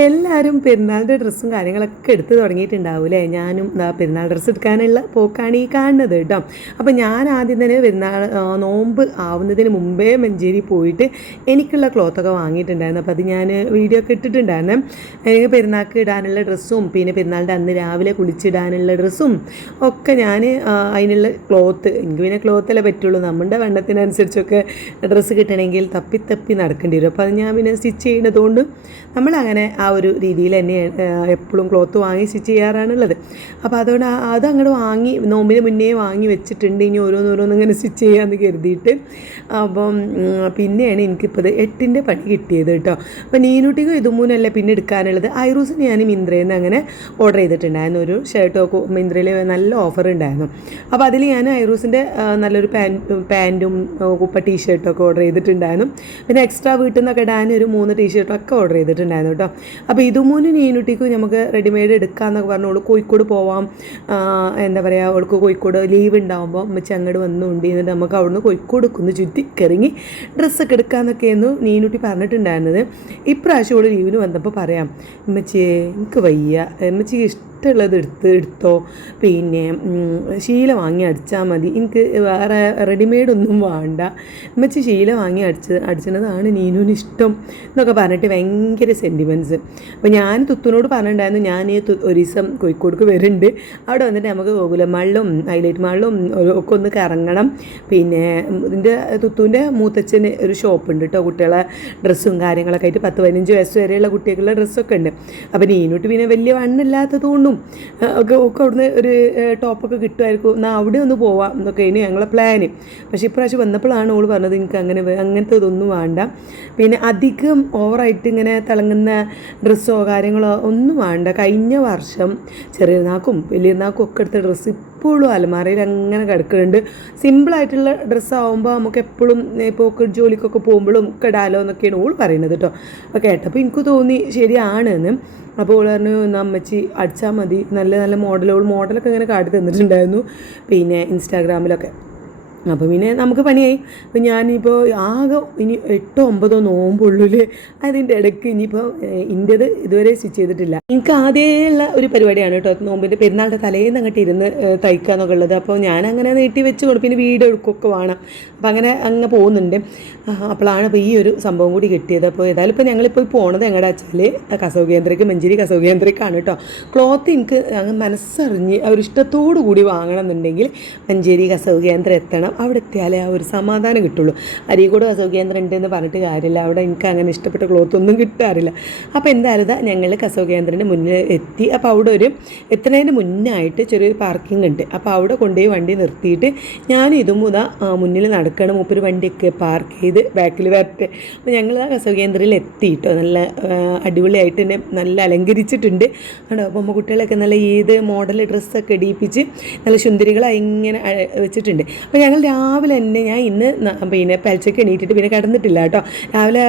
എല്ലാവരും പെരുന്നാളിൻ്റെ ഡ്രസ്സും കാര്യങ്ങളൊക്കെ എടുത്ത് തുടങ്ങിയിട്ടുണ്ടാവില്ലേ. ഞാനും പെരുന്നാൾ ഡ്രസ്സ് എടുക്കാനുള്ള പോക്കാണ് ഈ കാണുന്നത് കേട്ടോ. അപ്പോൾ ഞാൻ ആദ്യം തന്നെ നോമ്പ് ആവുന്നതിന് മുമ്പേ മഞ്ചേരി പോയിട്ട് എനിക്കുള്ള ക്ലോത്തൊക്കെ വാങ്ങിയിട്ടുണ്ടായിരുന്നു. അപ്പോൾ അത് ഞാൻ വീഡിയോ ഒക്കെ ഇട്ടിട്ടുണ്ടായിരുന്നു. എനിക്ക് പെരുന്നാൾക്ക് ഇടാനുള്ള ഡ്രസ്സും പിന്നെ പെരുന്നാളിൻ്റെ അന്ന് രാവിലെ കുളിച്ചിടാനുള്ള ഡ്രസ്സും ഒക്കെ ഞാൻ അതിനുള്ള ക്ലോത്ത്, എനിക്ക് പിന്നെ ക്ലോത്തല്ലേ പറ്റുള്ളൂ, നമ്മുടെ വണ്ണത്തിനനുസരിച്ചൊക്കെ ഡ്രസ്സ് കിട്ടണമെങ്കിൽ തപ്പി തപ്പി നടക്കേണ്ടി വരും. അപ്പോൾ അത് ഞാൻ പിന്നെ സ്റ്റിച്ച് ചെയ്യുന്നതുകൊണ്ട് നമ്മളങ്ങനെ ആ ഒരു രീതിയിൽ തന്നെ എപ്പോഴും ക്ലോത്ത് വാങ്ങി സ്റ്റിച്ച് ചെയ്യാറാണുള്ളത്. അപ്പോൾ അതുകൊണ്ട് അത് അങ്ങോട്ട് വാങ്ങി നോമ്പിന് മുന്നേ വാങ്ങി വെച്ചിട്ടുണ്ട്. ഇനി ഓരോന്നോരോന്ന് ഇങ്ങനെ സ്റ്റിച്ച് ചെയ്യാമെന്ന് കരുതിയിട്ട്. അപ്പം പിന്നെയാണ് എനിക്കിപ്പോൾ 8ൻ്റെ പണി കിട്ടിയത് കേട്ടോ. അപ്പോൾ നീനൂട്ടിക്കും ഇതുമൂന്നല്ല പിന്നെ എടുക്കാനുള്ളത്. ഐറൂസിന് ഞാൻ മിന്ത്രയിൽ നിന്ന് അങ്ങനെ ഓർഡർ ചെയ്തിട്ടുണ്ടായിരുന്നു. ഒരു ഷർട്ടൊക്കെ മിന്ത്രയിൽ നല്ല ഓഫർ ഉണ്ടായിരുന്നു. അപ്പോൾ അതിൽ ഞാൻ ഐറൂസിൻ്റെ നല്ലൊരു പാൻറ്റും കുപ്പ ടീഷർട്ടൊക്കെ ഓർഡർ ചെയ്തിട്ടുണ്ടായിരുന്നു. പിന്നെ എക്സ്ട്രാ വീട്ടിൽ നിന്നൊക്കെ ഇടാൻ ഒരു 3 ടീഷർട്ടൊക്കെ ഓർഡർ ചെയ്തിട്ടുണ്ടായിരുന്നു കേട്ടോ. അപ്പോൾ ഇതുമൂന്ന് നീനുട്ടിക്കും നമുക്ക് റെഡിമെയ്ഡ് എടുക്കാമെന്നൊക്കെ പറഞ്ഞു. അവൾ കോഴിക്കോട് പോവാം, എന്താ പറയുക, അവൾക്ക് കോഴിക്കോട് ലീവ് ഉണ്ടാകുമ്പോൾ അമ്മച്ചി അങ്ങോട്ട് വന്നുകൊണ്ട് എന്നിട്ട് നമുക്ക് അവിടുന്ന് കോഴിക്കോട് ഒന്ന് ചുറ്റി കറങ്ങി ഡ്രസ്സൊക്കെ എടുക്കാമെന്നൊക്കെയായിരുന്നു നീനുട്ടി പറഞ്ഞിട്ടുണ്ടായിരുന്നത്. ഇപ്രാവശ്യം അവൾ ലീവിന് വന്നപ്പോൾ പറയാം, അമ്മച്ചിയെ എനിക്ക് വയ്യ, അമ്മച്ചിക്ക് ഇഷ്ടമുള്ളത് എടുത്തോ, പിന്നെ ശീല വാങ്ങി അടിച്ചാൽ മതി, എനിക്ക് വേറെ റെഡിമെയ്ഡൊന്നും വേണ്ട, അമ്മച്ചി ശീല വാങ്ങി അടിച്ചതാണ് നീനുവിന് ഇഷ്ടം എന്നൊക്കെ പറഞ്ഞിട്ട് ഭയങ്കര സെൻറ്റിമെൻറ്റ്സ്. അപ്പോൾ ഞാൻ തുത്തുനോട് പറഞ്ഞിട്ടുണ്ടായിരുന്നു, ഞാൻ ഒരു ദിവസം കോഴിക്കോടേക്ക് വരുന്നുണ്ട്, അവിടെ വന്നിട്ട് നമുക്ക് ഗോകുലമാളിലും ഹൈലൈറ്റ് മാളിലും ഒക്കെ ഒന്ന് കറങ്ങണം. പിന്നെ ഇതിൻ്റെ തുത്തുവിൻ്റെ മൂത്തച്ഛന് ഒരു ഷോപ്പുണ്ട് കേട്ടോ, കുട്ടികളെ ഡ്രസ്സും കാര്യങ്ങളൊക്കെ ആയിട്ട് 10-15 വയസ്സ് വരെയുള്ള കുട്ടികളുടെ ഡ്രസ്സൊക്കെ ഉണ്ട്. അപ്പോൾ നീനോട്ട് പിന്നെ വലിയ വണ്ണില്ലാത്തതുകൊണ്ടും ഒക്കെ അവിടുന്ന് ഒരു ടോപ്പൊക്കെ കിട്ടുമായിരിക്കും, എന്നാൽ അവിടെ ഒന്ന് പോവാം എന്നൊക്കെ ഇനി ഞങ്ങളെ പ്ലാന്. പക്ഷേ ഇപ്രാവശ്യം വന്നപ്പോഴാണ് ഓൾ പറഞ്ഞത് എനിക്ക് അങ്ങനത്തെ ഇതൊന്നും വേണ്ട, പിന്നെ അധികം ഓവറായിട്ട് ഇങ്ങനെ തിളങ്ങുന്ന ഡ്രസ്സോ കാര്യങ്ങളോ ഒന്നും വേണ്ട. കഴിഞ്ഞ വർഷം ചെറിയനാക്കും വലിയനാക്കും ഒക്കെ എടുത്ത ഡ്രസ്സ് ഇപ്പോഴും അലമാരയിൽ അങ്ങനെ കിടക്കുന്നുണ്ട്. സിമ്പിളായിട്ടുള്ള ഡ്രസ്സാകുമ്പോൾ നമുക്ക് എപ്പോഴും ഇപ്പോൾ ജോലിക്കൊക്കെ പോകുമ്പോഴും ഒക്കെ ഇടാലോ എന്നൊക്കെയാണ് ഓൾ പറയുന്നത് കേട്ടോ. അപ്പോൾ കേട്ടപ്പോൾ എനിക്ക് തോന്നി ശരിയാണെന്ന്. അപ്പോൾ ഓൾ പറഞ്ഞു അമ്മച്ചി അടിച്ചാൽ മതി, നല്ല നല്ല മോഡലൊക്കെ ഇങ്ങനെ കാട്ടി തന്നിട്ടുണ്ടായിരുന്നു പിന്നെ ഇൻസ്റ്റാഗ്രാമിലൊക്കെ. അപ്പോൾ പിന്നെ നമുക്ക് പണിയായി. അപ്പോൾ ഞാനിപ്പോൾ ആകെ ഇനി 8-9 നോമ്പുള്ളിൽ അതിൻ്റെ ഇടയ്ക്ക് ഇനിയിപ്പോൾ ഇൻ്റേത് ഇതുവരെ സ്റ്റിച്ച് ചെയ്തിട്ടില്ല. എനിക്ക് ആദ്യമുള്ള ഒരു പരിപാടിയാണ് കേട്ടോ, നോമ്പിൻ്റെ പെരുന്നാളുടെ തലേന്ന് അങ്ങോട്ട് ഇരുന്ന് തയ്ക്കുക എന്നൊക്കെ ഉള്ളത്. അപ്പോൾ ഞാൻ അങ്ങനെ നീട്ടി വെച്ച് കൊടുക്കും, പിന്നെ വീഡിയോ എടുക്കുകയൊക്കെ വേണം. അപ്പോൾ അങ്ങനെ പോകുന്നുണ്ട്. അപ്പോഴാണ് ഇപ്പോൾ ഈ ഒരു സംഭവം കൂടി കിട്ടിയത്. അപ്പോൾ ഏതായാലും ഇപ്പോൾ ഞങ്ങളിപ്പോൾ പോണത് എങ്ങടെ വെച്ചാൽ കസവ് കേന്ദ്രയ്ക്ക്, മഞ്ചേരി കസവ് കേന്ദ്രയ്ക്കാണ് കേട്ടോ. ക്ലോത്ത് എനിക്ക് അങ്ങ് മനസ്സറിഞ്ഞ് അവരിഷ്ടത്തോടു കൂടി വാങ്ങണം എന്നുണ്ടെങ്കിൽ മഞ്ചേരി കസവ് കേന്ദ്രം എത്തണം. അവിടെ എത്തിയാലേ ആ ഒരു സമാധാനം കിട്ടുള്ളൂ. അരീക്കോട് കസവ് കേന്ദ്രം ഉണ്ടെന്ന് പറഞ്ഞിട്ട് കാര്യമില്ല, അവിടെ എനിക്ക് അങ്ങനെ ഇഷ്ടപ്പെട്ട ക്ലോത്ത് ഒന്നും കിട്ടാറില്ല. അപ്പോൾ എന്തായാലും ഞങ്ങൾ കസവ് കേന്ദ്രത്തിൻ്റെ മുന്നിൽ എത്തി. അപ്പോൾ അവിടെ എത്തുന്നതിന് മുന്നായിട്ട് ചെറിയൊരു പാർക്കിംഗ് ഉണ്ട്. അപ്പോൾ അവിടെ കൊണ്ടുപോയി വണ്ടി നിർത്തിയിട്ട് ഞാൻ ഇതും മുന്നിൽ നടക്കണം. മൂപ്പര് വണ്ടിയൊക്കെ പാർക്ക് ചെയ്ത് ബാക്കിൽ വരട്ടെ. അപ്പോൾ ഞങ്ങൾ ആ കസവ് കേന്ദ്രത്തിൽ എത്തിയിട്ടോ. നല്ല അടിപൊളിയായിട്ട് തന്നെ നല്ല അലങ്കരിച്ചിട്ടുണ്ട് കേട്ടോ. അപ്പോൾ അമ്മ കുട്ടികളൊക്കെ നല്ല ഏത് മോഡൽ ഡ്രസ്സൊക്കെ ഇടിയിപ്പിച്ച് നല്ല സുന്ദരികളായി ഇങ്ങനെ വെച്ചിട്ടുണ്ട്. അപ്പോൾ ഞങ്ങൾ രാവിലെ തന്നെ, ഞാൻ ഇന്ന് പിന്നെ പലിച്ചയ്ക്ക് എണീറ്റിട്ട് പിന്നെ കിടന്നിട്ടില്ല കേട്ടോ. രാവിലെ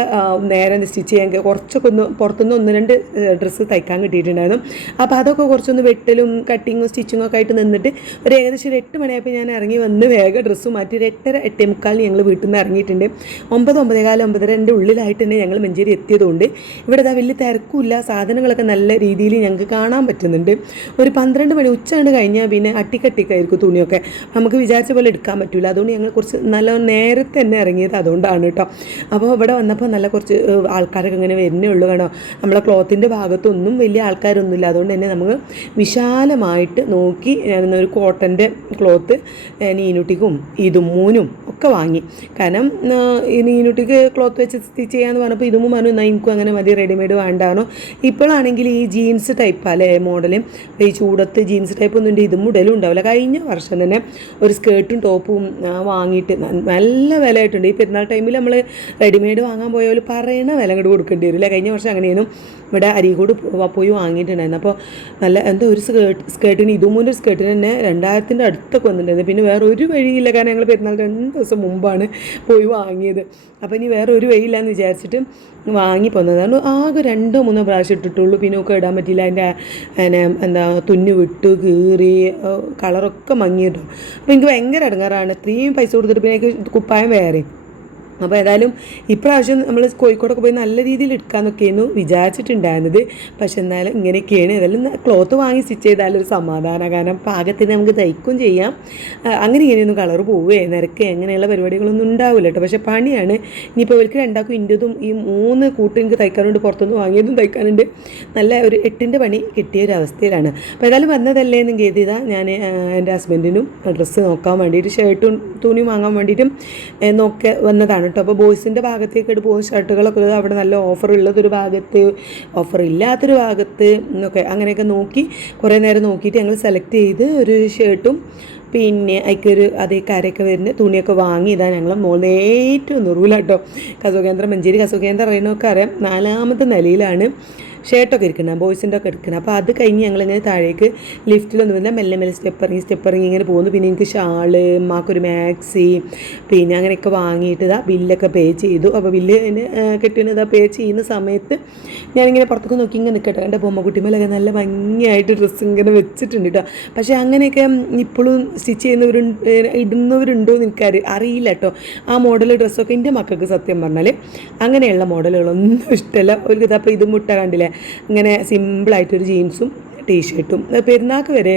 നേരെ സ്റ്റിച്ച് ചെയ്യാൻ കുറച്ചൊക്കെ പുറത്തുനിന്ന് 1-2 ഡ്രസ്സ് തയ്ക്കാൻ കിട്ടിയിട്ടുണ്ടായിരുന്നു. അപ്പോൾ അതൊക്കെ കുറച്ചൊന്ന് വെട്ടലും കട്ടിങ്ങും സ്റ്റിച്ചിങ്ങും ഒക്കെ ആയിട്ട് നിന്നിട്ട് ഒരു ഏകദേശം 8 മണിയായപ്പോൾ ഞാൻ ഇറങ്ങി വന്ന് വേഗം ഡ്രസ്സ് മാറ്റി 8:30-8:45 ഞങ്ങൾ വീട്ടിൽ നിന്ന് ഇറങ്ങിയിട്ടുണ്ട്. 9-9:15 ഉള്ളിലായിട്ട് തന്നെ ഞങ്ങൾ മഞ്ചേരി എത്തിയതുകൊണ്ട് ഇവിടെ വലിയ തിരക്കുമില്ല, സാധനങ്ങളൊക്കെ നല്ല രീതിയിൽ ഞങ്ങൾക്ക് കാണാൻ പറ്റുന്നുണ്ട്. ഒരു 12 മണി ഉച്ച കണ്ട് കഴിഞ്ഞാൽ പിന്നെ അട്ടിക്കട്ടിക്കായിരിക്കും തുണിയൊക്കെ, നമുക്ക് വിചാരിച്ച പോലെ എടുക്കാൻ പറ്റില്ല. അതുകൊണ്ട് ഞങ്ങൾ കുറച്ച് നല്ല നേരത്തെ തന്നെ ഇറങ്ങിയത് അതുകൊണ്ടാണ് കേട്ടോ. അപ്പോൾ ഇവിടെ വന്നപ്പോൾ നല്ല കുറച്ച് ആൾക്കാരൊക്കെ ഇങ്ങനെ വരുന്നേ ഉള്ളൂ കേട്ടോ. നമ്മളെ ക്ലോത്തിൻ്റെ ഭാഗത്തൊന്നും വലിയ ആൾക്കാരൊന്നുമില്ല. അതുകൊണ്ട് തന്നെ നമുക്ക് വിശാലമായിട്ട് നോക്കി ഞാനൊരു കോട്ടൻ്റെ ക്ലോത്ത് നീനുട്ടിക്കും ഇതുമൂനും ഒക്കെ വാങ്ങി. കാരണം ഈ നീനുട്ടിക്ക് ക്ലോത്ത് വെച്ച് സ്റ്റിച്ച് ചെയ്യാമെന്ന് പറഞ്ഞപ്പോൾ ഇതും പറഞ്ഞു എന്നാൽ എനിക്കും അങ്ങനെ മതി, റെഡിമെയ്ഡ് വേണ്ടാണോ. ഇപ്പോഴാണെങ്കിൽ ഈ ജീൻസ് ടൈപ്പ് അല്ലേ മോഡലും, ഈ ചൂടത്ത് ജീൻസ് ടൈപ്പ് ഒന്നും ഉണ്ട്, ഇതും മുടലും ഉണ്ടാവില്ല. കഴിഞ്ഞ വർഷം തന്നെ ഒരു സ്കേർട്ടും ടോപ്പും വാങ്ങിയിട്ട് നല്ല വില ആയിട്ടുണ്ട്. ഈ പെരുന്നാൾ ടൈമിൽ നമ്മൾ റെഡിമെയ്ഡ് വാങ്ങാൻ പോയാൽ പറയണ വില അങ്ങോട്ട് കൊടുക്കേണ്ടി വരില്ല. കഴിഞ്ഞ വർഷം അങ്ങനെയൊന്നും ഇവിടെ അരീക്കോട് പോയി വാങ്ങിയിട്ടുണ്ടായിരുന്നു. അപ്പോൾ നല്ല എന്താ ഒരു സ്കേർട്ടിന് ഇതുമൂന്ന് സ്കേർട്ടിന് തന്നെ 2000-ൻ്റെ അടുത്തൊക്കെ വന്നിട്ടുണ്ടായിരുന്നു. പിന്നെ വേറെ ഒരു വഴിയില്ല, കാരണം ഞങ്ങൾ പെരുന്നാൾ 2 ദിവസം മുമ്പാണ് പോയി വാങ്ങിയത്. അപ്പോൾ ഇനി വേറെ ഒരു വഴിയില്ല എന്ന് വിചാരിച്ചിട്ട് വാങ്ങി പോന്നതാണ്. ആകെ 2-3 പ്രാവശ്യം ഇട്ടിട്ടുള്ളൂ, പിന്നെ ഒക്കെ ഇടാൻ പറ്റില്ല. അതിൻ്റെ എന്താ തുന്നു വിട്ടു കീറി കളറൊക്കെ മങ്ങിയിട്ടോ. അപ്പോൾ എനിക്ക് ഭയങ്കര ഇടങ്ങാറാണ്. ഇത്രയും പൈസ കൊടുത്തിട്ട് പിന്നെ എനിക്ക് കുപ്പായം വേറെ അപ്പോൾ ഏതായാലും ഇപ്രാവശ്യം നമ്മൾ കോഴിക്കോടൊക്കെ പോയി നല്ല രീതിയിൽ എടുക്കാമെന്നൊക്കെയായിരുന്നു വിചാരിച്ചിട്ടുണ്ടായിരുന്നത്. പക്ഷെ എന്നാലും ഇങ്ങനെയൊക്കെയാണ്. ഏതായാലും ക്ലോത്ത് വാങ്ങി സ്റ്റിച്ച് ചെയ്താലും ഒരു സമാധാനം, കാരണം പാകത്തിന് നമുക്ക് തയ്ക്കും ചെയ്യാം. അങ്ങനെ ഇങ്ങനെയൊന്നും കളർ പോവുകയെ നിരക്ക് അങ്ങനെയുള്ള പരിപാടികളൊന്നും ഉണ്ടാവില്ല കേട്ടോ. പക്ഷേ പണിയാണ്. ഇനിയിപ്പോൾ ഇവർക്ക് രണ്ടാക്കും ഇൻ്റെതും ഈ 3 കൂട്ട് എനിക്ക് തയ്ക്കാനുണ്ട്, പുറത്തുനിന്ന് വാങ്ങിയതും തയ്ക്കാനുണ്ട്. നല്ല ഒരു 8ൻ്റെ പണി കിട്ടിയ ഒരു അവസ്ഥയിലാണ്. അപ്പോൾ ഏതായാലും വന്നതല്ലേ എന്ന് കരുതിയതാണ് ഞാൻ എൻ്റെ ഹസ്ബൻഡിനും ഡ്രസ്സ് നോക്കാൻ വേണ്ടിയിട്ട്, ഷർട്ടും തുണിയും വാങ്ങാൻ വേണ്ടിയിട്ടും വന്നതാണ് കേട്ടോ. അപ്പോൾ ബോയ്സിൻ്റെ ഭാഗത്തേക്ക് പോകുന്ന ഷർട്ടുകളൊക്കെ അവിടെ നല്ല ഓഫർ ഉള്ളതൊരു ഭാഗത്ത്, ഓഫർ ഇല്ലാത്തൊരു ഭാഗത്ത് എന്നൊക്കെ അങ്ങനെയൊക്കെ നോക്കി കുറേ നേരം നോക്കിയിട്ട് ഞങ്ങൾ സെലക്ട് ചെയ്ത് ഒരു ഷർട്ടും പിന്നെ അതിക്കൊരു അതേ കരയൊക്കെ വരുന്ന തുണിയൊക്കെ വാങ്ങി. ഇതാ ഞങ്ങൾ ഏറ്റവും നുറുവില കേട്ടോ. കസവകേന്ദ്രം മഞ്ചേരി കസവകേന്ദ്രം അറിയണമൊക്കെ അറിയാം, 4ാമത്തെ നിലയിലാണ് ഷർട്ടൊക്കെ ഇരിക്കുന്നത്, ബോയ്സിൻ്റെ ഒക്കെ എടുക്കുന്നത്. അപ്പോൾ അത് കഴിഞ്ഞ് ഞങ്ങളിങ്ങനെ താഴേക്ക് ലിഫ്റ്റിലൊന്നും വന്നാൽ മെല്ലെ മെല്ലെ സ്റ്റെപ്പ് ഇറങ്ങി ഇങ്ങനെ പോകുന്നു. പിന്നെ എനിക്ക് ഷാള്, അമ്മക്കൊരു മാക്സി, പിന്നെ അങ്ങനെയൊക്കെ വാങ്ങിയിട്ട് ഇതാ ബില്ലൊക്കെ പേ ചെയ്തു. അപ്പോൾ ബില്ല് കെട്ടിയതാ പേ ചെയ്യുന്ന സമയത്ത് ഞാനിങ്ങനെ പുറത്തേക്ക് നോക്കി ഇങ്ങനെ നിൽക്കട്ടെ, എൻ്റെ ബൊമ്മക്കുട്ടിമേലൊക്കെ നല്ല ഭംഗിയായിട്ട് ഡ്രസ്സ് ഇങ്ങനെ വെച്ചിട്ടുണ്ട് കേട്ടോ. പക്ഷേ അങ്ങനെയൊക്കെ ഇപ്പോഴും സ്റ്റിച്ച് ഇടുന്നവരുണ്ടോ എന്ന് എനിക്ക് അറിയില്ല കേട്ടോ. ആ മോഡൽ ഡ്രസ്സൊക്കെ എൻ്റെ മക്കൾക്ക് സത്യം പറഞ്ഞാൽ അങ്ങനെയുള്ള മോഡലുകളൊന്നും ഇഷ്ടമല്ല. ഒരു ഇതപ്പോൾ ഇത് മുട്ട കണ്ടില്ലേ, ഇങ്ങനെ സിമ്പിളായിട്ടൊരു ജീൻസും ടീഷർട്ടും. പെരുന്നാൾക്ക് വരെ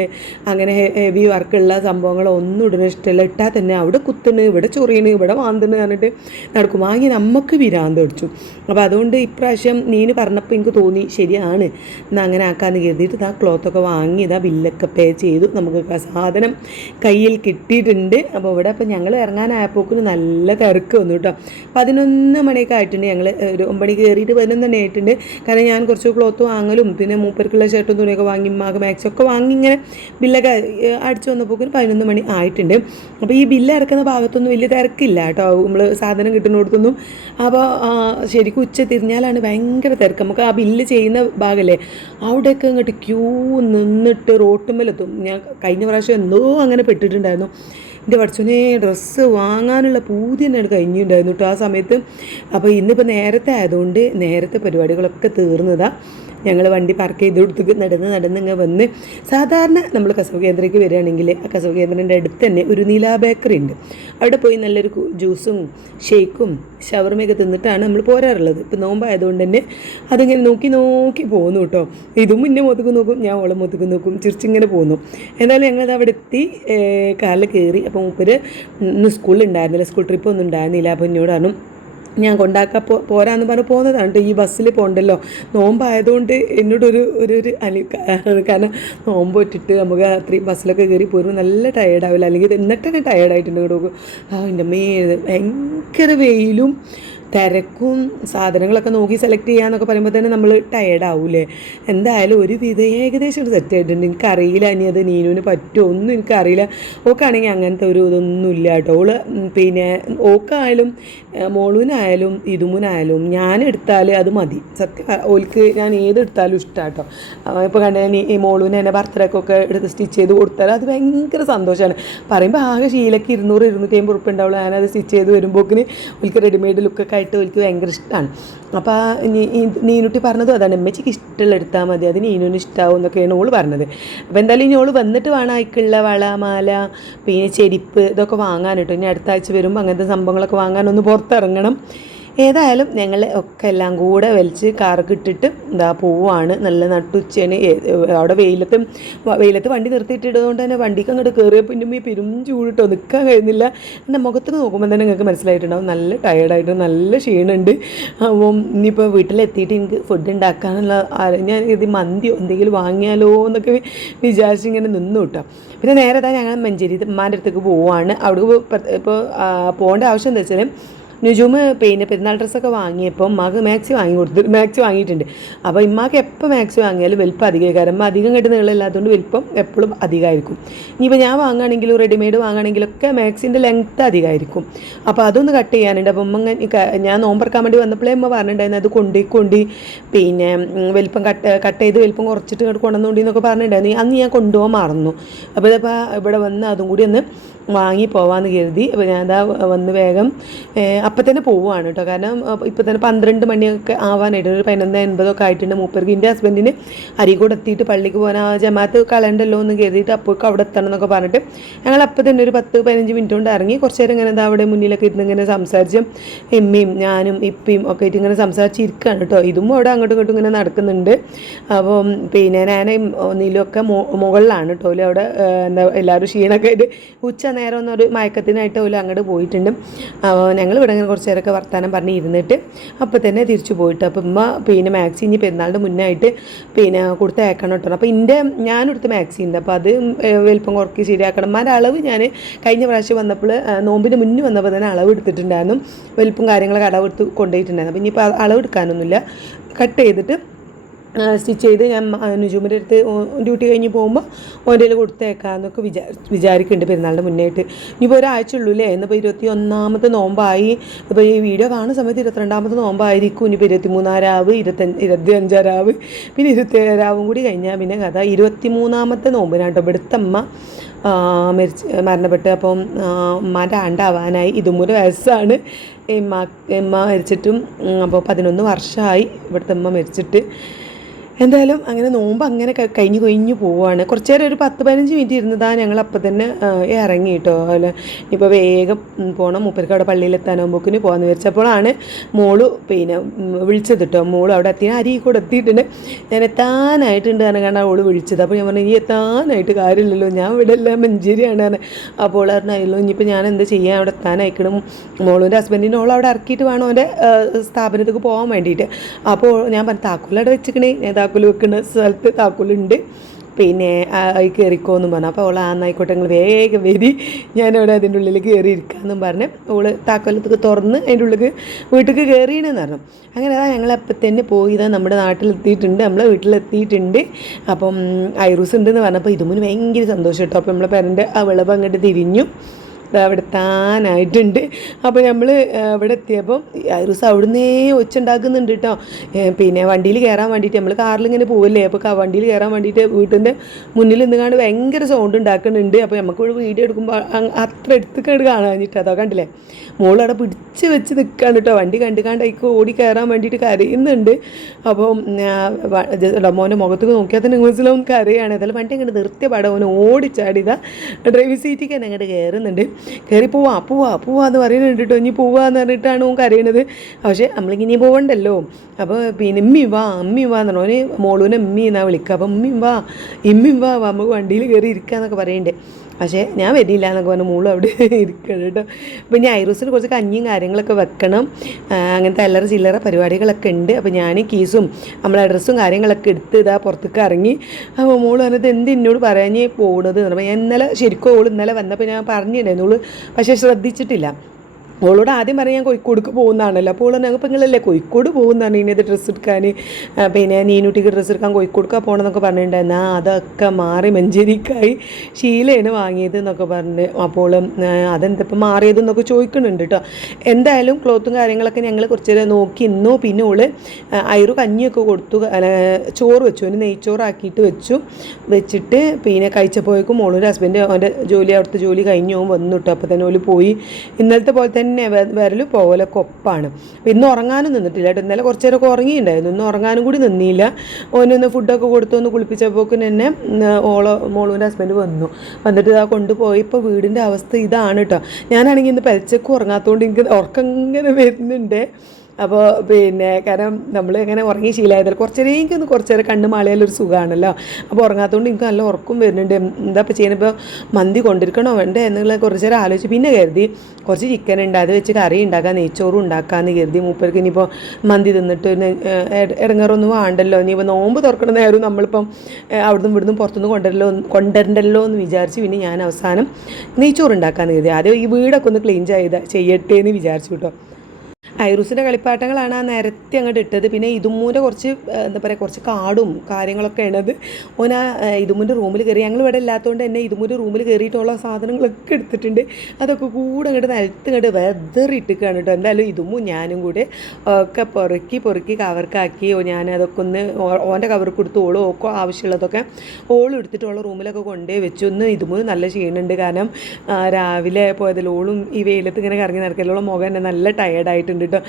അങ്ങനെ ഹെവി വർക്കുള്ള സംഭവങ്ങളൊന്നും ഇടുന്ന ഇഷ്ടമല്ല. ഇട്ടാൽ തന്നെ അവിടെ കുത്തുന്നു, ഇവിടെ ചൊറിയണ്, ഇവിടെ വാന്തുന്നു പറഞ്ഞിട്ട് നടക്കും. വാങ്ങി നമുക്ക് വിരാന്ത് അടിച്ചു. അപ്പോൾ അതുകൊണ്ട് ഇപ്രാവശ്യം നീന് പറഞ്ഞപ്പോൾ എനിക്ക് തോന്നി ശരിയാണ്, എന്നാൽ അങ്ങനെ ആക്കാമെന്ന് കരുതിയിട്ട് ഇതാ ക്ലോത്തൊക്കെ വാങ്ങി ഇതാ ബില്ലൊക്കെ പേ ചെയ്തു. നമുക്ക് സാധനം കയ്യിൽ കിട്ടിയിട്ടുണ്ട്. അപ്പോൾ ഇവിടെ ഇപ്പോൾ ഞങ്ങൾ ഇറങ്ങാനായപ്പോക്കിന് നല്ല തിരക്ക് വന്നു കേട്ടോ. 11 മണിയൊക്കെ ആയിട്ടുണ്ട്. ഞങ്ങൾ ഒരു 9 മണിക്ക് കയറിയിട്ട് 11 തന്നെ ആയിട്ടുണ്ട്. കാരണം ഞാൻ കുറച്ച് ക്ലോത്ത് വാങ്ങലും പിന്നെ മൂപ്പർക്കുള്ള ഷർട്ടും തുണിയൊക്കെ വാങ്ങി, മാഗ് മാക്സൊക്കെ വാങ്ങി ഇങ്ങനെ ബില്ലൊക്കെ അടിച്ചു വന്നപ്പോൾ 11 മണി ആയിട്ടുണ്ട്. അപ്പോൾ ഈ ബില്ല് ഇറക്കുന്ന ഭാഗത്തൊന്നും വലിയ തിരക്കില്ല കേട്ടോ, നമ്മൾ സാധനം കിട്ടുന്നിടത്തൊന്നും. അപ്പോൾ ശരിക്കും ഉച്ച തിരിഞ്ഞാലാണ് ഭയങ്കര തിരക്ക്. നമുക്ക് ആ ബില്ല് ചെയ്യുന്ന ഭാഗമല്ലേ, അവിടെയൊക്കെ ഇങ്ങോട്ട് ക്യൂ നിന്നിട്ട് റോട്ടുമ്മലെത്തും. ഞാൻ കഴിഞ്ഞ പ്രാവശ്യം എന്തോ അങ്ങനെ പെട്ടിട്ടുണ്ടായിരുന്നു. എൻ്റെ പഠിച്ചോനെ ഡ്രസ്സ് വാങ്ങാനുള്ള പൂതി തന്നെയാണ് കഴിഞ്ഞിട്ടുണ്ടായിരുന്നു കേട്ടോ ആ സമയത്ത്. അപ്പോൾ ഇന്നിപ്പോൾ നേരത്തെ ആയതുകൊണ്ട് നേരത്തെ പരിപാടികളൊക്കെ തീർന്നതാണ്. ഞങ്ങൾ വണ്ടി പാർക്ക് ചെയ്ത് കൊടുത്ത് നടന്ന് ഇങ്ങനെ വന്ന്, സാധാരണ നമ്മൾ കസവ് കേന്ദ്രയ്ക്ക് വരികയാണെങ്കിൽ ആ കസവ് കേന്ദ്രൻ്റെ അടുത്ത് തന്നെ ഒരു നീല ബേക്കറി ഉണ്ട്. അവിടെ പോയി നല്ലൊരു ജ്യൂസും ഷേക്കും ഷവർമയൊക്കെ തിന്നിട്ടാണ് നമ്മൾ പോരാറുള്ളത്. ഇപ്പോൾ നോമ്പായതുകൊണ്ട് തന്നെ അതിങ്ങനെ നോക്കി പോകുന്നു കേട്ടോ. ഇതും മുന്നേ മുഖത്തേക്ക് നോക്കും, ഞാൻ ഓളെ മുഖത്തേക്ക് നോക്കും, ചിരിച്ചിങ്ങനെ പോകുന്നു. എന്നാലും ഞങ്ങളത് അവിടെ എത്തി കാറിൽ കയറി. അപ്പോൾ മൂപ്പര് ഇന്ന് സ്കൂളിലുണ്ടായിരുന്നില്ല, സ്കൂൾ ട്രിപ്പ് ഒന്നും ഉണ്ടായിരുന്നില്ല. അപ്പോൾ എന്നോടാണ് ഞാൻ കൊണ്ടാക്കാൻ പോരാന്ന് പറഞ്ഞ് പോകുന്നതാണ്. ഈ ബസ്സിൽ പോകണ്ടല്ലോ, നോമ്പായതുകൊണ്ട് എന്നോടൊരു കാരണം നോമ്പ് ഇട്ടിട്ട് നമുക്ക് രാത്രി ബസ്സിലൊക്കെ കയറി പോരുമ്പോൾ നല്ല ടയേർഡാവില്ല, അല്ലെങ്കിൽ എന്നിട്ടൊക്കെ ടയേർഡായിട്ടുണ്ട് കേട്ടോ. എൻ്റെ അമ്മേ ഭയങ്കര വെയിലും തിരക്കും സാധനങ്ങളൊക്കെ നോക്കി സെലക്ട് ചെയ്യാന്നൊക്കെ പറയുമ്പോൾ തന്നെ നമ്മൾ ടയേർഡാവൂലേ. എന്തായാലും ഒരു വിധം ഏകദേശം ഒരു സെറ്റ് ആയിട്ടുണ്ട്. എനിക്കറിയില്ല ഇനി അത് നീനുവിന് പറ്റുമോ ഒന്നും എനിക്കറിയില്ല. ഓക്കാണെങ്കിൽ അങ്ങനത്തെ ഒരു ഇതൊന്നും ഇല്ല കേട്ടോ. ഓള് പിന്നെ ഓക്കായാലും മോളൂനായാലും ഇതുമുനായാലും ഞാൻ എടുത്താൽ അത് മതി സത്യം. ഓൾക്ക് ഞാൻ ഏതെടുത്താലും ഇഷ്ടമാണ് കേട്ടോ. ഇപ്പോൾ കണ്ടു ഈ മോളൂന് തന്നെ ബർത്ത്ഡേക്കൊക്കെ എടുത്ത് സ്റ്റിച്ച് ചെയ്ത് കൊടുത്താൽ അത് ഭയങ്കര സന്തോഷമാണ്. പറയുമ്പോൾ ആകെ ശീലക്ക് 200-250 ഉറുപ്പിക ഉണ്ടാവുള്ളൂ. ഞാനത് സ്റ്റിച്ച് ചെയ്ത് വരുമ്പോക്കിന് ഓൾക്ക് റെഡിമെയ്ഡ് ലുക്കൊക്കെ ആയിട്ട് ഓൾക്ക് ഭയങ്കര ഇഷ്ടമാണ്. അപ്പോൾ നീനുട്ടി പറഞ്ഞതും അതാണ്, അമ്മച്ചിക്ക് ഇഷ്ടമുള്ള എടുത്താൽ മതി, അത് നീനുവിന് ഇഷ്ടമാവും എന്നൊക്കെയാണ് ഓള് പറഞ്ഞത്. അപ്പോൾ എന്തായാലും ഇനി ഓള് വന്നിട്ട് വേണം അതിക്കുള്ള വള മാല പിന്നെ ചെരിപ്പ് ഇതൊക്കെ വാങ്ങാൻ കേട്ടോ. ഇനി അടുത്ത ആഴ്ച വരുമ്പോൾ അങ്ങനത്തെ സംഭവങ്ങളൊക്കെ വാങ്ങാനൊന്ന് പുറത്തിറങ്ങണം. ഏതായാലും ഞങ്ങൾ ഒക്കെ എല്ലാം കൂടെ വലിച്ച് കാറൊക്കെ ഇട്ടിട്ട് എന്താ പോവുകയാണ്. നല്ല നട്ടുച്ചയാണ്. അവിടെ വെയിലത്ത് വണ്ടി നിർത്തിയിട്ടതുകൊണ്ട് തന്നെ വണ്ടിക്ക് അങ്ങോട്ട് കയറിയപ്പോൾ പിന്നെ പെരും ചൂടിട്ടോ, നിൽക്കാൻ കഴിയുന്നില്ല. എൻ്റെ മുഖത്തേക്ക് നോക്കുമ്പോൾ തന്നെ നിങ്ങൾക്ക് മനസ്സിലായിട്ടുണ്ടാവും നല്ല ടയേർഡായിട്ട് നല്ല ക്ഷീണമുണ്ട്. അപ്പം ഇനിയിപ്പോൾ വീട്ടിലെത്തിയിട്ട് എനിക്ക് ഫുഡ് ഉണ്ടാക്കാനുള്ള ഞാൻ ഇത് മന്തിയോ എന്തെങ്കിലും വാങ്ങിയാലോ എന്നൊക്കെ വിചാരിച്ച് ഇങ്ങനെ നിന്നു കേട്ടോ. പിന്നെ നേരെ ഞങ്ങൾ മഞ്ചേരി ഉമ്മാൻ്റെ അടുത്തേക്ക് പോവുകയാണ്. അവിടെ ഇപ്പോൾ പോകേണ്ട ആവശ്യം എന്താ വെച്ചാൽ നുജുമ് പിന്നെ പെരുന്നാൾ ഡ്രസ്സൊക്കെ വാങ്ങിയപ്പോൾ ഉമ്മാക്ക് മാക്സി വാങ്ങിയിട്ടുണ്ട്. അപ്പോൾ ഇമ്മാക്ക് എപ്പോൾ മാക്സി വാങ്ങിയാലും വലിപ്പം അധികമായി, കാരണം അധികം കെട്ട് നീളമില്ലാത്തതുകൊണ്ട് വലിപ്പം എപ്പോഴും അധികമായിരിക്കും. ഇനിയിപ്പോൾ ഞാൻ വാങ്ങുകയാണെങ്കിലും റെഡിമെയ്ഡ് വാങ്ങുകയാണെങ്കിലൊക്കെ മാക്സിൻ്റെ ലെങ്ത്ത് അധികമായിരിക്കും. അപ്പോൾ അതൊന്ന് കട്ട് ചെയ്യാനുണ്ട്. അപ്പം ഞാൻ നോമ്പറക്കാൻ വേണ്ടി വന്നപ്പോഴേ അമ്മ പറഞ്ഞിട്ടുണ്ടായിരുന്നു അത് കൊണ്ടി പിന്നെ വലിപ്പം കട്ട് ചെയ്ത് വലിപ്പം കുറച്ചിട്ട് കൊണ്ടുവന്നുകൊണ്ടി എന്നൊക്കെ പറഞ്ഞിട്ടുണ്ടായിരുന്നു. അന്ന് ഞാൻ കൊണ്ടുപോകാൻ മറന്നു. അപ്പോൾ ഇതിപ്പോൾ ഇവിടെ വന്ന് അതും കൂടി ഒന്ന് വാങ്ങി പോവാമെന്ന് കരുതി. അപ്പോൾ ഞാൻ അതാ വന്ന് വേഗം അപ്പം തന്നെ പോവുകയാണ് കേട്ടോ. കാരണം ഇപ്പം തന്നെ 12 മണിയൊക്കെ ആവാനായിട്ട്, ഒരു 11:80 ആയിട്ടുണ്ട്. മൂപ്പർക്ക് എൻ്റെ ഹസ്ബൻഡിന് അരീക്കോട് എത്തിയിട്ട് പള്ളിക്ക് പോകാൻ ആ ജമാഅത്ത് കളയണ്ടല്ലോ എന്ന് കരുതിയിട്ട് അപ്പോഴേക്കും അവിടെ എത്തണം എന്നൊക്കെ പറഞ്ഞിട്ട് ഞങ്ങൾ അപ്പം തന്നെ ഒരു 10-15 മിനിറ്റ് കൊണ്ട് ഇറങ്ങി. കുറച്ച് നേരം ഇങ്ങനെ അവിടെ മുന്നിലൊക്കെ ഇരുന്ന് ഇങ്ങനെ സംസാരിച്ചും എമ്മയും ഞാനും ഇപ്പയും ഒക്കെ ആയിട്ട് ഇങ്ങനെ സംസാരിച്ചിരിക്കുകയാണ് കേട്ടോ. ഇതും അവിടെ അങ്ങോട്ടും ഇങ്ങോട്ടും ഇങ്ങനെ നടക്കുന്നുണ്ട്. അപ്പം പിന്നെ ഞാനും നീലൊക്കെ മുകളിലാണ് കേട്ടോ. അവിടെ എന്താ എല്ലാവരും ക്ഷീണമൊക്കെ ആയിട്ട് ഉച്ച നേരം ഒന്നൊരു മയക്കത്തിനായിട്ട് പോലും അങ്ങോട്ട് പോയിട്ടുണ്ട്. ഞങ്ങൾ ഇവിടെ ഇങ്ങനെ കുറച്ച് നേരമൊക്കെ വർത്തമാനം പറഞ്ഞ് ഇരുന്നിട്ട് അപ്പോൾ തന്നെ തിരിച്ചു പോയിട്ട്, അപ്പം ഉമ്മ പിന്നെ മാക്സി ഇനി പെരുന്നാളിൻ്റെ മുന്നായിട്ട് പിന്നെ കൊടുത്തയക്കണം കേട്ടോ. അപ്പോൾ ഞാനെടുത്ത് മാക്സി ഉണ്ട്, അപ്പോൾ അത് വലിപ്പം കുറയ്ക്ക് ശരിയാക്കണം. അമ്മയുടെ അളവ് ഞാൻ കഴിഞ്ഞ പ്രാവശ്യം വന്നപ്പോൾ നോമ്പിന് മുന്നേ വന്നപ്പോൾ തന്നെ അളവ് എടുത്തിട്ടുണ്ടായിരുന്നു. വലിപ്പം കാര്യങ്ങളൊക്കെ അളവെടുത്ത് കൊണ്ടുപോയിട്ടുണ്ടായിരുന്നു. അപ്പോൾ ഇനിയിപ്പോൾ അളവ് എടുക്കാനൊന്നുമില്ല, കട്ട് ചെയ്തിട്ട് സ്റ്റിച്ച് ചെയ്ത് ഞാൻ നുജൂമിൻ്റെ അടുത്ത് ഡ്യൂട്ടി കഴിഞ്ഞ് പോകുമ്പോൾ ഓൻ്റെ കൊടുത്തേക്കാന്നൊക്കെ വിചാരിക്കുന്നുണ്ട് പെരുന്നാളിൻ്റെ മുന്നേയിട്ട്. ഇനിയിപ്പോൾ ഒരാഴ്ച ഉള്ളൂ അല്ലേ. ഇന്നിപ്പോൾ 21ാമത്തെ നോമ്പായി. ഇപ്പോൾ ഈ വീഡിയോ കാണുന്ന സമയത്ത് 22ാമത്തെ നോമ്പായിരിക്കും. ഇനിയിപ്പോൾ 23 രാവ്, 25 രാവ്, പിന്നെ 27 രാവും കൂടി കഴിഞ്ഞാൽ പിന്നെ കഥ 23ാമത്തെ നോമ്പിനാണ് കേട്ടോ. ഇവിടുത്തെ അമ്മ മരണപ്പെട്ട്. അപ്പം ഉമ്മാൻ്റെ ആണ്ടാവാനായി. 23 വയസ്സാണ് ഉമ്മ മരിച്ചിട്ടും. അപ്പോൾ 11 വർഷമായി ഇവിടുത്തെ ഉമ്മ മരിച്ചിട്ട്. എന്തായാലും അങ്ങനെ നോമ്പ് അങ്ങനെ കഴിഞ്ഞു പോവുകയാണ്. കുറച്ച് നേരം ഒരു 10-15 മിനിറ്റ് ഇരുന്നതാണ്. ഞങ്ങൾ അപ്പം തന്നെ ഇറങ്ങി കേട്ടോ. അല്ല ഇപ്പോൾ വേഗം പോകണം, മൂപ്പർക്ക് അവിടെ പള്ളിയിലെത്താനാകുമ്പോക്കിന് പോകാമെന്ന് വിചാരിച്ചപ്പോഴാണ് മോള് പിന്നെ വിളിച്ചത് കേട്ടോ. മോള് അവിടെ അരീക്കോട് എത്തിയിട്ടുണ്ട്. ഞാൻ എത്താനായിട്ടുണ്ട് കാരണം അവള് വിളിച്ചത്. അപ്പോൾ ഞാൻ പറഞ്ഞു ഇനി എത്താനായിട്ട് കാര്യമില്ലല്ലോ, ഞാൻ ഇവിടെ എല്ലാം മഞ്ചേരിയാണ് പറഞ്ഞത്. അപ്പോൾ പറഞ്ഞല്ലോ ഇനിയിപ്പോൾ ഞാൻ എന്ത് ചെയ്യാൻ, അവിടെ എത്താനായിക്കണം. മോളുൻ്റെ ഹസ്ബൻഡിനെ ഓൾ അവിടെ ഇറക്കിയിട്ട് വേണം അവൻ്റെ സ്ഥാപനത്തേക്ക് പോകാൻ വേണ്ടിയിട്ട്. അപ്പോൾ ഞാൻ പറഞ്ഞു താക്കോൽ അവിടെ വെച്ചിക്കണേ, താക്കോൽ വെക്കുന്ന സ്ഥലത്ത് താക്കോലുണ്ട്, പിന്നെ കയറിക്കോന്നും പറഞ്ഞു. അപ്പോൾ അവൾ ആയിക്കോട്ടെ നിങ്ങൾ വേഗം വരി, ഞാനവിടെ അതിൻ്റെ ഉള്ളിൽ കയറി ഇരിക്കാമെന്നും പറഞ്ഞ് അവൾ താക്കോലത്തേക്ക് തുറന്ന് അതിൻ്റെ ഉള്ളിൽ വീട്ടിലേക്ക് കയറിയെന്ന് പറഞ്ഞു. അങ്ങനെ അതാ ഞങ്ങളപ്പം തന്നെ പോയി നമ്മുടെ നാട്ടിലെത്തിയിട്ടുണ്ട്, നമ്മളെ വീട്ടിലെത്തിയിട്ടുണ്ട്. അപ്പം ഐറൂസ് ഉണ്ടെന്ന് പറഞ്ഞപ്പോൾ ഇതുമുന്ന് ഭയങ്കര സന്തോഷം കേട്ടോ. അപ്പോൾ നമ്മളെ പേരൻ്റെ ആ വിളവ് അങ്ങോട്ട് തിരിഞ്ഞു അവിടെ എത്താനായിട്ടുണ്ട്. അപ്പോൾ നമ്മൾ ഇവിടെ എത്തിയപ്പോൾ ഐറൂസ് അവിടുന്നേ ഒച്ചുണ്ടാക്കുന്നുണ്ട് കേട്ടോ. പിന്നെ വണ്ടിയിൽ കയറാൻ വേണ്ടിയിട്ട് നമ്മൾ കാറിലിങ്ങനെ പോവല്ലേ, അപ്പോൾ വണ്ടിയിൽ കയറാൻ വേണ്ടിയിട്ട് വീട്ടിൻ്റെ മുന്നിൽ നിന്നുകൊണ്ട് ഭയങ്കര സൗണ്ട് ഉണ്ടാക്കുന്നുണ്ട്. അപ്പോൾ നമുക്കൊരു വീഡിയോ എടുക്കുമ്പോൾ അത്ര എടുത്തിട്ട് കാണാനിട്ട് അതോ കണ്ടില്ലേ, മോളവിടെ പിടിച്ച് വെച്ച് നിൽക്കാണ് കേട്ടോ. വണ്ടി കണ്ടുകാണ്ടായിക്കോ ഓടി കയറാൻ വേണ്ടിയിട്ട് കരയുന്നുണ്ട്. അപ്പം മോൻ്റെ മുഖത്തേക്ക് നോക്കിയാൽ തന്നെ മനസ്സിലാവും കരയാണ്. ഏതായാലും വണ്ടി അങ്ങോട്ട് നിർത്തിയ പാടെ ഓന് ഓടിച്ചാടിയതാ ഡ്രൈവിംഗ് സീറ്റിലേക്ക് തന്നെ അങ്ങോട്ട് കയറുന്നുണ്ട്. കയറി പോവാന്ന് പറയുന്നുണ്ട് കേട്ടോ. ഇനി പോവാന്ന് പറഞ്ഞിട്ടാണ് ഓൻ കരയണത്. പക്ഷേ നമ്മളിങ്ങനെ പോകണ്ടല്ലോ. അപ്പോൾ പിന്നെ അമ്മി വാ എന്ന് പറഞ്ഞു. ഓന് മോളൂനെ അമ്മി എന്നാണ് വിളിക്കുക. അപ്പം ഇമ്മി വാ നമുക്ക് വണ്ടിയിൽ കയറി ഇരിക്കാന്നൊക്കെ പറയണ്ടേ. പക്ഷേ ഞാൻ വരില്ല എന്നൊക്കെ പറഞ്ഞ് മോളും അവിടെ ഇരിക്കണം കേട്ടോ. അപ്പോൾ ഇനി ഐറൂസിന് കുറച്ച് കഞ്ഞിയും കാര്യങ്ങളൊക്കെ വെക്കണം. അങ്ങനത്തെ ചില്ലറ പരിപാടികളൊക്കെ ഉണ്ട്. അപ്പോൾ ഞാൻ കീസും നമ്മളെ ഡ്രസ്സും കാര്യങ്ങളൊക്കെ എടുത്ത് ഇതാ പുറത്തേക്ക് ഇറങ്ങി. അപ്പോൾ മോള് പറഞ്ഞത് എന്ത് എന്നോട് പറയാഞ്ഞ് പോകുന്നത്. അപ്പോൾ ഞാൻ ഇന്നലെ വന്നപ്പോൾ ഞാൻ പറഞ്ഞിട്ടുണ്ടായിരുന്നു, പക്ഷേ ശ്രദ്ധിച്ചിട്ടില്ല. ഓളോട് ആദ്യം പറയാൻ ഞാൻ കോഴിക്കോടേക്ക് പോകുന്നതാണല്ലോ. അപ്പോൾ ഞങ്ങൾ നിങ്ങളല്ലേ കോഴിക്കോട് പോകുന്നതാണ് ഇനിയത് ഡ്രസ്സ് എടുക്കാൻ, പിന്നെ നീനൂട്ടിക്ക് ഡ്രസ്സ് എടുക്കാൻ കോഴിക്കോടേക്കാണ് പോകണമെന്നൊക്കെ പറഞ്ഞിട്ടുണ്ടായിരുന്നു. അതൊക്കെ മാറി മഞ്ചേരിക്കായി ശീലയാണ് വാങ്ങിയത് എന്നൊക്കെ പറഞ്ഞിട്ട്. അപ്പോൾ അതെന്തപ്പോൾ മാറിയതെന്നൊക്കെ ചോദിക്കുന്നുണ്ട് കേട്ടോ. എന്തായാലും ക്ലോത്തും കാര്യങ്ങളൊക്കെ ഞങ്ങൾ കുറച്ച് നേരം നോക്കി ഇന്നോ. പിന്നെ ഓള് ഐറു കഞ്ഞിയൊക്കെ കൊടുത്തു, ചോറ് വെച്ചു, ഒരു നെയ്ച്ചോറാക്കിയിട്ട് വെച്ചിട്ട് പിന്നെ കഴിച്ചപ്പോഴേക്കും മോളൊരു ഹസ്ബൻഡ് അവൻ്റെ അവിടുത്തെ ജോലി കഴിഞ്ഞു വന്നു കേട്ടോ. അപ്പോൾ തന്നെ ഓല് പോയി. ഇന്നലത്തെ പോലെ തന്നെ വരലും പോകലൊക്കെ ഒപ്പാണ്. അപ്പോൾ ഇന്ന് ഉറങ്ങാനും നിന്നിട്ടില്ല കേട്ടോ. ഇന്നലെ കുറച്ച് നേരമൊക്കെ ഉറങ്ങിയിട്ടുണ്ടായിരുന്നു, ഇന്ന് ഉറങ്ങാനും കൂടി നിന്നില്ല. ഓനൊന്ന് ഫുഡൊക്കെ കൊടുത്തൊന്ന് കുളിപ്പിച്ചപ്പോക്കും തന്നെ മോളൂൻ്റെ ഹസ്ബൻഡ് വന്നിട്ട് ഇതാ കൊണ്ടുപോയി. ഇപ്പോൾ വീടിൻ്റെ അവസ്ഥ ഇതാണ് കേട്ടോ. ഞാനാണെങ്കിൽ ഇന്ന് പെലച്ചക്കും ഉറങ്ങാത്തതുകൊണ്ട് എനിക്ക് ഉറക്കം ഇങ്ങനെ വരുന്നുണ്ട്. അപ്പോൾ പിന്നെ കാരണം നമ്മൾ ഇങ്ങനെ ഉറങ്ങി ശീലമായതല്ല, കുറച്ച് നേരം കണ്ണ് മാളിയാലൊരു സുഖമാണല്ലോ. അപ്പോൾ ഉറങ്ങാത്തതുകൊണ്ട് എനിക്ക് നല്ല ഉറക്കം വരുന്നുണ്ട്. എന്താ ഇപ്പോൾ ചെയ്യുന്നത്, ഇപ്പോൾ മന്തി കൊണ്ടിരിക്കണോ വേണ്ടേ എന്നുള്ള കുറച്ച് നേരം ആലോചിച്ച് പിന്നെ കരുതി കുറച്ച് ചിക്കൻ ഉണ്ട്, അത് വെച്ച് കറി ഉണ്ടാക്കാം, നെയ്ച്ചോറും ഉണ്ടാക്കാമെന്ന് കരുതി. മൂപ്പർക്ക് ഇനിയിപ്പോൾ മന്തി തിന്നിട്ട് ഇടങ്ങറൊന്നും വേണ്ടല്ലോ. ഇനിയിപ്പോൾ നോമ്പ് തുറക്കണ നേരം നമ്മളിപ്പം അവിടുന്ന് ഇവിടുന്ന് പുറത്തുനിന്ന് കൊണ്ടുവരണ്ടല്ലോ എന്ന് വിചാരിച്ച് പിന്നെ ഞാൻ അവസാനം നെയ്ച്ചോറ് ഉണ്ടാക്കാമെന്ന് കരുതി. ആദ്യം ഈ വീടൊക്കെ ഒന്ന് ക്ലീൻ ചെയ്യട്ടെ എന്ന് വിചാരിച്ചു കേട്ടോ. ഐറൂസിൻ്റെ കളിപ്പാട്ടങ്ങളാണ് ആ നിരത്തി അങ്ങോട്ട് ഇട്ടത്. പിന്നെ ഇതുമ്മൂൻ്റെ കുറച്ച് എന്താ പറയുക കുറച്ച് കാടും കാര്യങ്ങളൊക്കെ ഉള്ളത് ഓൻ ആ ഇതുമ്മൂൻ്റെ റൂമിൽ കയറി. ഞങ്ങൾ ഇവിടെ ഇല്ലാത്തതുകൊണ്ട് തന്നെ ഇതുമ്മൂൻ്റെ റൂമിൽ കയറിയിട്ടുള്ള സാധനങ്ങളൊക്കെ എടുത്തിട്ടുണ്ട്. അതൊക്കെ കൂടെ അങ്ങോട്ട് നിലത്ത് ഇങ്ങോട്ട് വെതറിട്ടിക്കാണ് കേട്ടോ. എന്തായാലും ഇതുമ്മൂ ഞാനും കൂടെ ഒക്കെ പൊറുക്കി കവർക്കാക്കി. ഞാൻ അതൊക്കെ ഒന്ന് ഓൻ്റെ കവർ കൊടുത്ത് ഓളും ഓക്കോ ആവശ്യമുള്ളതൊക്കെ ഓളും എടുത്തിട്ടുള്ള റൂമിലൊക്കെ കൊണ്ടുപോയി വെച്ചു. ഒന്ന് ഇതുമ്മൂ നല്ല ക്ഷീണമുണ്ട്. കാരണം രാവിലെ പോയതിൽ ഓളും ഈ വെയിലത്ത് ഇങ്ങനെ കറങ്ങി നടക്കലുള്ള മുഖം തന്നെ നല്ല ടയേർഡായിട്ടുണ്ട് കേട്ടോ.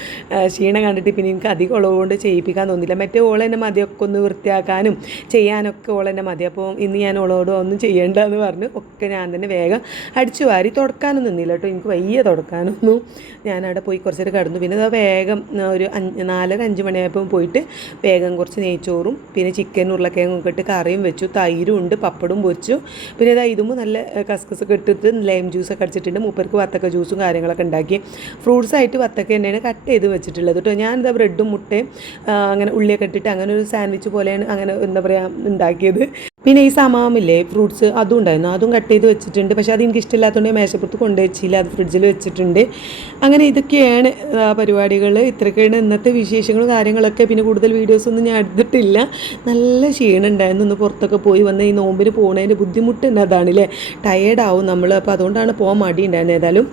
ക്ഷീണം കണ്ടിട്ട് പിന്നെ എനിക്ക് അധികം ഉള്ളതുകൊണ്ട് ചെയ്യിപ്പിക്കാൻ തോന്നില്ല. മറ്റേ ഓളെന്നെ മതിയൊക്കെ ഒന്ന് വൃത്തിയാക്കാനും ചെയ്യാനൊക്കെ ഓളെന്നെ മതി. അപ്പോൾ ഇന്ന് ഞാൻ ഓളോട് ഒന്നും ചെയ്യേണ്ടെന്ന് പറഞ്ഞു ഒക്കെ ഞാൻ തന്നെ വേഗം അടിച്ചു വാരി തുടക്കാനൊന്നും നിന്നില്ല കേട്ടോ. എനിക്ക് വയ്യ തുടക്കാനൊന്നും. ഞാനവിടെ പോയി കുറച്ച് നേരം കിടന്നു. പിന്നെ അത് വേഗം ഒരു 4:30-5 മണിയായപ്പോൾ പോയിട്ട് വേഗം കുറച്ച് നെയ്ച്ചോറും പിന്നെ ചിക്കൻ ഉരുളക്കിഴങ്ങൊക്കെ ഇട്ട് കറിയും വെച്ചു. തൈരും ഉണ്ട്, പപ്പടും പൊരിച്ചു. പിന്നെ ഇതാ ഇതുമ്പോൾ നല്ല കസ്കസൊക്കെ ഇട്ടിട്ട് ലൈം ജ്യൂസൊക്കെ അടിച്ചിട്ടുണ്ട്. മൂപ്പർക്ക് വത്തക്ക ജ്യൂസും കാര്യങ്ങളൊക്കെ ഉണ്ടാക്കി. ഫ്രൂട്ട്സായിട്ട് വത്തക്ക തന്നെയാണ് കട്ട് ചെയ്ത് വെച്ചിട്ടുള്ളത് കേട്ടോ. ഞാനിതാ ബ്രെഡും മുട്ടയും അങ്ങനെ ഉള്ളിയൊക്കെ ഇട്ടിട്ട് അങ്ങനെ ഒരു സാൻഡ്വിച്ച് പോലെയാണ് അങ്ങനെ എന്താ പറയുക ഉണ്ടാക്കിയത്. പിന്നെ ഈ സമാമില്ലേ ഫ്രൂട്ട്സ് അതും ഉണ്ടായിരുന്നു, അതും കട്ട് ചെയ്ത് വെച്ചിട്ടുണ്ട്. പക്ഷേ അത് എനിക്ക് ഇഷ്ടമില്ലാത്തതുകൊണ്ട് മേശപ്പുറത്ത് കൊണ്ടുവച്ചില്ല, അത് ഫ്രിഡ്ജിൽ വെച്ചിട്ടുണ്ട്. അങ്ങനെ ഇതൊക്കെയാണ് പരിപാടികൾ. ഇത്രയൊക്കെയാണ് ഇന്നത്തെ വിശേഷങ്ങളും കാര്യങ്ങളൊക്കെ. പിന്നെ കൂടുതൽ വീഡിയോസൊന്നും ഞാൻ എടുത്തിട്ടില്ല. നല്ല ക്ഷീണം ഉണ്ടായിരുന്നു. ഒന്ന് പുറത്തൊക്കെ പോയി വന്ന് ഈ നോമ്പിന് പോകുന്നതിൻ്റെ ബുദ്ധിമുട്ട് തന്നെ അതാണല്ലേ, ടയേർഡാവും നമ്മൾ. അപ്പോൾ അതുകൊണ്ടാണ് പോകാൻ മടി ഉണ്ടായിരുന്നത്. ഏതായാലും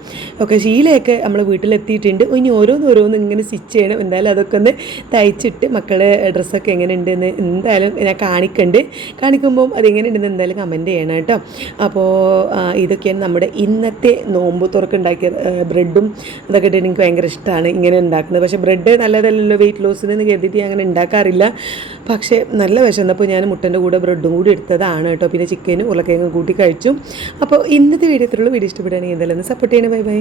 ഒക്കെ ശീലയൊക്കെ നമ്മൾ വീട്ടിലെത്തിയിട്ടുണ്ട്. ഇനി ഓരോന്ന് ഇങ്ങനെ സ്റ്റിച്ച് ചെയ്യണം. എന്തായാലും അതൊക്കെ ഒന്ന് തയ്ച്ചിട്ട് മക്കളെ ഡ്രസ്സൊക്കെ എങ്ങനെ ഉണ്ടെന്ന് എന്തായാലും ഞാൻ കാണിക്കുമ്പോൾ അതെങ്ങനെ ഉണ്ടെന്ന് എന്തായാലും കമൻറ്റ് ചെയ്യണം കേട്ടോ. അപ്പോൾ ഇതൊക്കെയാണ് നമ്മുടെ ഇന്നത്തെ നോമ്പ് തുറക്കുണ്ടാക്കിയ ബ്രെഡും അതൊക്കെ ഇട്ട് എനിക്ക് ഭയങ്കര ഇഷ്ടമാണ് ഇങ്ങനെ ഉണ്ടാക്കുന്നത്. പക്ഷേ ബ്രെഡ് നല്ലതല്ലല്ലോ വെയിറ്റ് ലോസിന് കരുതിയിട്ട് അങ്ങനെ ഉണ്ടാക്കാറില്ല. പക്ഷേ നല്ല വിശന്നപ്പോൾ ഞാൻ മുട്ടൻ്റെ കൂടെ ബ്രെഡും കൂടി എടുത്തതാണ് കേട്ടോ. പിന്നെ ചിക്കനും ഉരുളക്കിഴങ്ങും കൂട്ടി കഴിച്ചു. അപ്പോൾ ഇന്നത്തെ വീഡിയോ ഇത്രയുള്ളൂ. വീഡിയോ ഇഷ്ടപ്പെടുകയാണെങ്കിൽ എന്തായാലും ഒന്ന് സപ്പോർട്ട് ചെയ്യണേ. Bye bye.